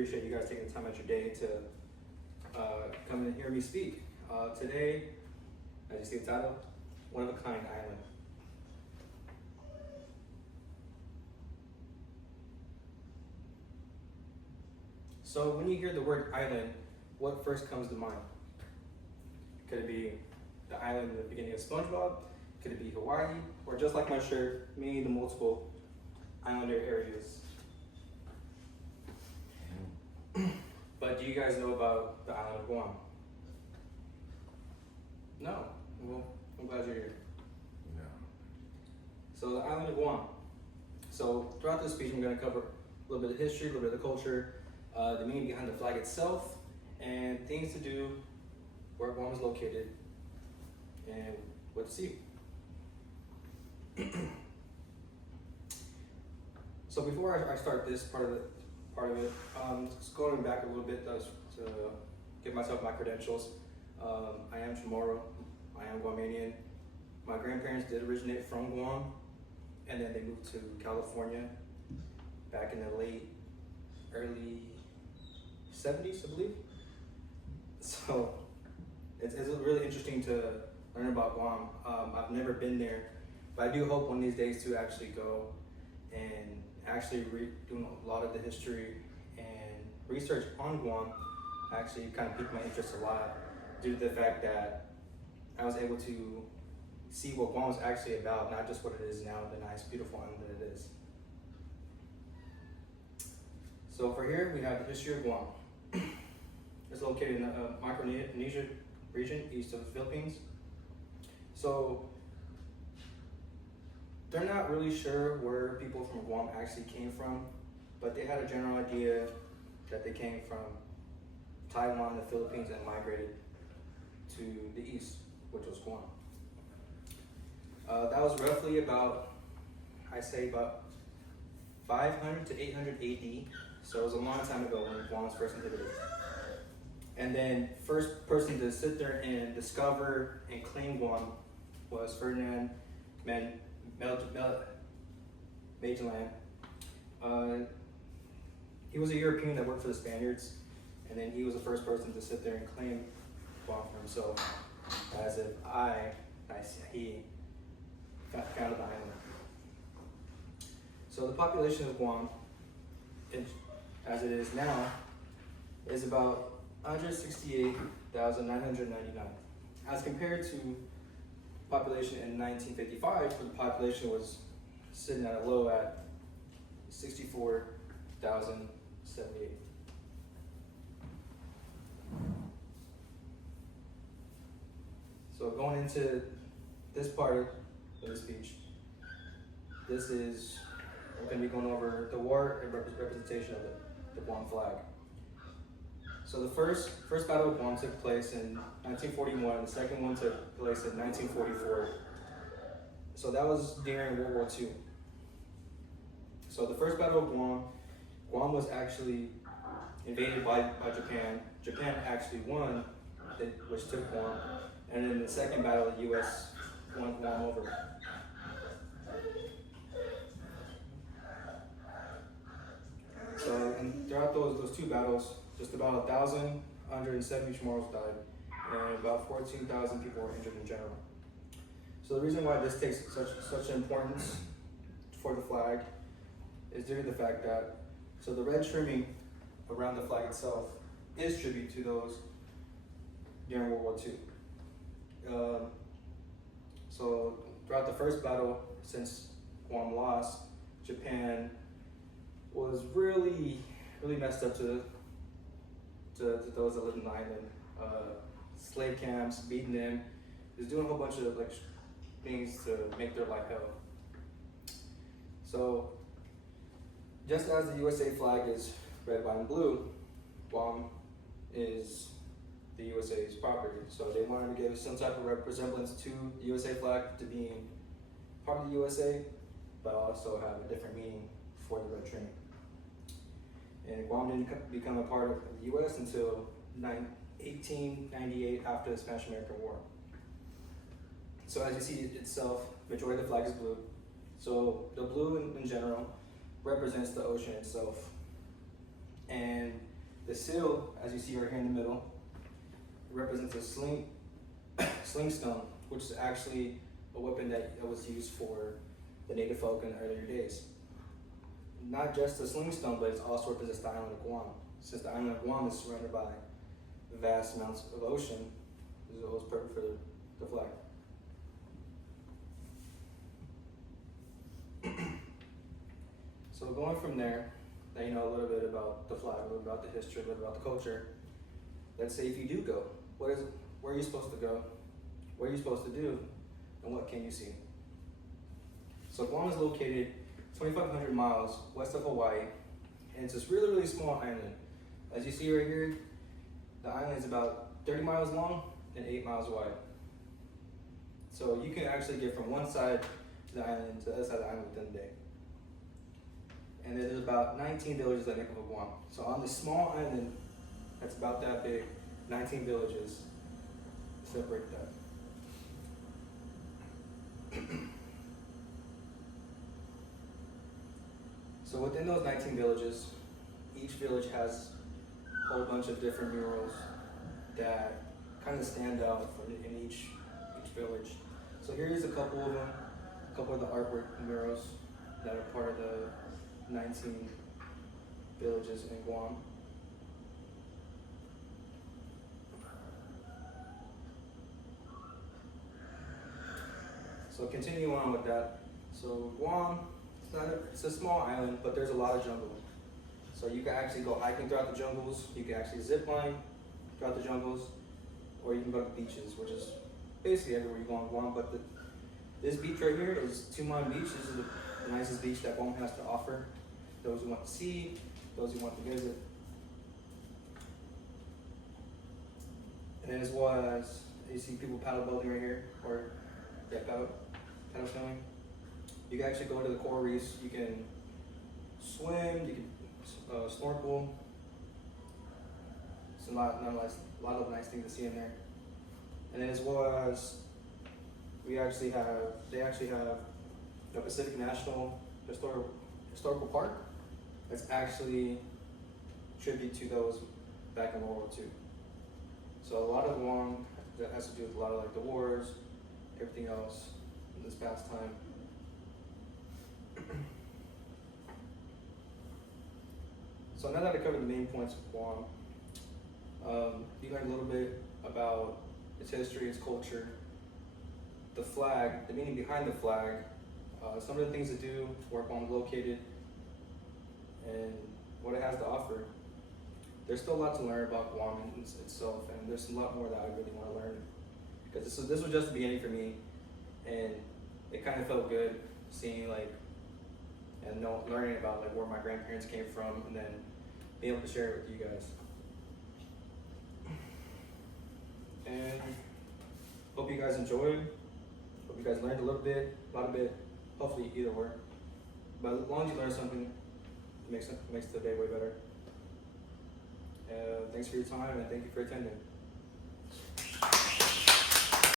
Appreciate you guys taking the time out your day to come and hear me speak. Today, as you see the title, One of a Kind Island. So when you hear the word island, what first comes to mind? Could it be the island in the beginning of SpongeBob? Could it be Hawaii? Or just like my shirt, meaning the multiple islander areas? But do you guys know about the island of Guam? No. Well, I'm glad you're here. No. So the island of Guam. So throughout this speech, I'm going to cover a little bit of history, a little bit of the culture, the meaning behind the flag itself, and things to do where Guam is located, and what to see. So before I start this part of it, just going back a little bit to give myself my credentials. I am Chamorro. I am Guamanian. My grandparents did originate from Guam, and then they moved to California back in the early 70s, I believe. So it's really interesting to learn about Guam. I've never been there, but I do hope one of these days to actually go and actually doing a lot of the history and research on Guam actually kind of piqued my interest a lot due to the fact that I was able to see what Guam was actually about, not just what it is now, the nice, beautiful island that it is. So for here, we have the history of Guam. It's located in the Micronesia region, east of the Philippines. So they're not really sure where people from Guam actually came from, but they had a general idea that they came from Taiwan, the Philippines, and migrated to the east, which was Guam. That was roughly about 500 to 800 AD, so it was a long time ago when Guam was first inhabited. And then first person to sit there and discover and claim Guam was Ferdinand Magellan. He was a European that worked for the Spaniards, and then he was the first person to sit there and claim Guam for himself, as if he founded the island. So the population of Guam, as it is now, is about 168,999, as compared to population in 1955, where the population was sitting at a low at 64,078. So going into this part of the speech, we're going to be going over the war and representation of the Guam flag. So the first Battle of Guam took place in 1941. The second one took place in 1944. So that was during World War II. So the first Battle of Guam was actually invaded by Japan. Japan actually won, which took Guam. And in the second battle, the U.S. won Guam over. So and throughout those two battles, just about 1,170 Chamorros died, and about 14,000 people were injured in general. So the reason why this takes such importance for the flag is due to the fact that, so the red trimming around the flag itself is tribute to those during World War II. So throughout the first battle, since Guam lost, Japan was really messed up to those that lived in the island. Slave camps, beating them, just doing a whole bunch of things to make their life hell. So just as the USA flag is red, white, and blue, Guam is the USA's property. So they wanted to give some type of resemblance to the USA flag to being part of the USA, but also have a different meaning for the red trimming. And Guam didn't become a part of the U.S. until 1898, after the Spanish-American War. So as you see itself, majority of the flag is blue. So the blue in general represents the ocean itself. And The seal, as you see right here in the middle, represents a sling stone, which is actually a weapon that was used for the native folk in the earlier days. Not just the sling stone, but it also represents the island of Guam. Since the island of Guam is surrounded by vast amounts of ocean, it was perfect for the flag. So going from there, now you know a little bit about the flag, a little about the history, a little about the culture. Let's say if you do go, where are you supposed to go? What are you supposed to do? And what can you see? So Guam is located 2,500 miles west of Hawaii, and it's this really, really small island. As you see right here, the island is about 30 miles long and 8 miles wide. So you can actually get from one side to the island to the other side of the island within a day. And there's about 19 villages that make up Guam. So on this small island that's about that big, 19 villages separate that. So within those 19 villages, each village has a whole bunch of different murals that kind of stand out in each village. So here's a couple of them, a couple of the artwork murals that are part of the 19 villages in Guam. So continue on with that. So Guam, it's a small island, but there's a lot of jungle. So you can actually go hiking throughout the jungles, you can actually zip line throughout the jungles, or you can go to beaches, which is basically everywhere you go on Guam. But this beach right here is Tumon Beach. This is the nicest beach that Guam has to offer. Those who want to see, those who want to visit. And then as well as, you see people paddle boating right here, or paddle sailing. You can actually go to the coral reefs, you can swim, you can snorkel. It's a lot of nice things to see in there. And then as well as, they actually have the Pacific National Historical Park. That's actually tribute to those back in World War II. So a lot of Guam that has to do with a lot of like the wars, everything else in this past time. So now that I covered the main points of Guam, you learned a little bit about its history, its culture, the flag, the meaning behind the flag, some of the things to do, where Guam is located, and what it has to offer. There's still a lot to learn about Guam itself, and there's a lot more that I really want to learn. Because this was just the beginning for me, and it kind of felt good seeing learning about where my grandparents came from, and then being able to share it with you guys. And hope you guys enjoyed. Hope you guys learned a little bit, a lot of bit, hopefully either way. But as long as you learn something, it makes the day way better. Thanks for your time, and thank you for attending.